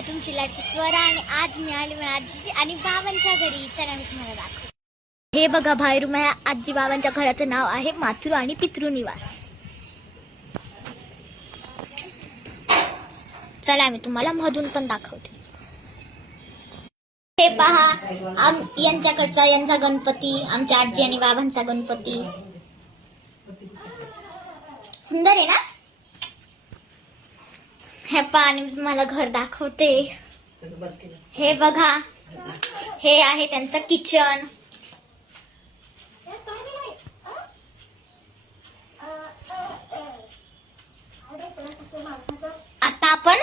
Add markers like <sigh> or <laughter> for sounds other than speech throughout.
आहे. तुमची लाडकी स्वरा आणि आज मिळाली आजी आणि बाबांच्या घरी चला मी तुम्हाला दाखव हे बघा बाहेर माझ्या आजी बाबांच्या घराचं नाव आहे मातृ आणि पितृ निवास चला मी तुम्हाला मधून पण दाखवते. हे पहा आम यांच्याकडचा यांचा गणपती आमच्या आजी आणि बाबांचा गणपती. सुंदर आहे ना? हे पहा आणि मी तुम्हाला घर दाखवते. हे बघा हे आहे त्यांचं किचन आता आपण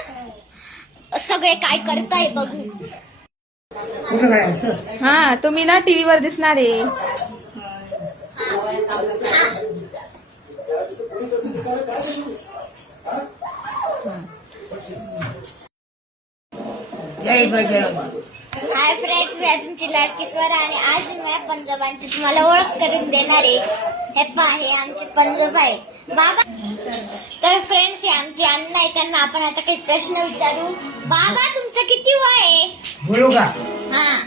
सगळे काय करताय बघू. हा तुम्ही ना टीव्ही वर दिसणार आहे. जय बजरंग हाय फ्रेंड्स मी आहे तुमची लाडकी स्वर आणि आज मी पंजोबांची तुम्हाला ओळख करून देणार आहे. हे पहा हे आमचे पंजोबा आहे. बाबा. तर फ्रेंड्स हे आमचे अण्ण आहे त्यांना आपण आता काही प्रश्न विचारू. बाबा तुमचं किती वय आहे? बोलू का? हा.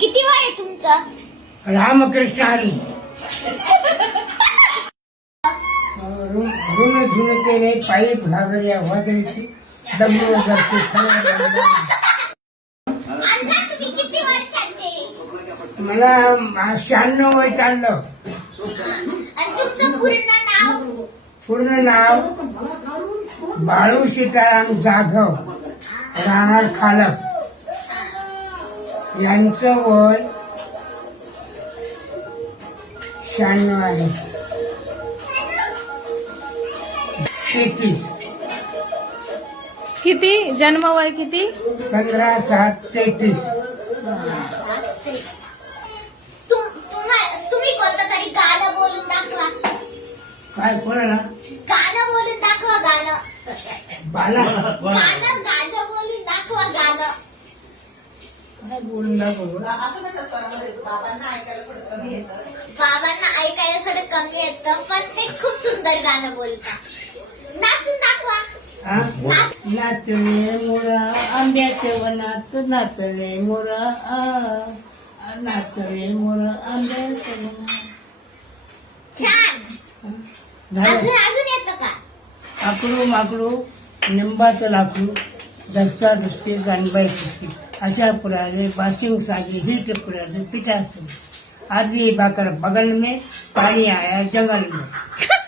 किती वय आहे तुमचं? रामकृष्ण हरी ऋण केले पायी दमून जाते वर्षाचे मला शहाण्णव वय चाललं पूर्ण नाव? बाळू सीताराम जाधव राहणार खालप. यांचं वय शहाण्णव आहे. शेती. किती? जन्म वय किती? पंधरा सात तेहतीस. तुम- तुम्हा- तुम्ही कोणतं तरी गाणं बोलून दाखवा. काय कोणाला? गाणं बोलून दाखवा गाणं. बाला. गाणं गाणं बोलून दाखवा गाणं. काय बोलून दाखव? बाबांना ऐकायला थोडं कमी येतं. पण ते खूप सुंदर गाणं बोलतात. नाचून दाखवा. हा? नाचले मोरा आंब्याच्या वनात नाचले मोरा आ. नाचले मोरा आंब्याच्या वनात. झालं आकडू माकडू निंबाचं लाकूड दसता दुसते जानबाई पुसते अशा पुराले बासिंग सागे हिट पुराले पिठा आदि बाकर बगल में पानी आया जंगल में <laughs>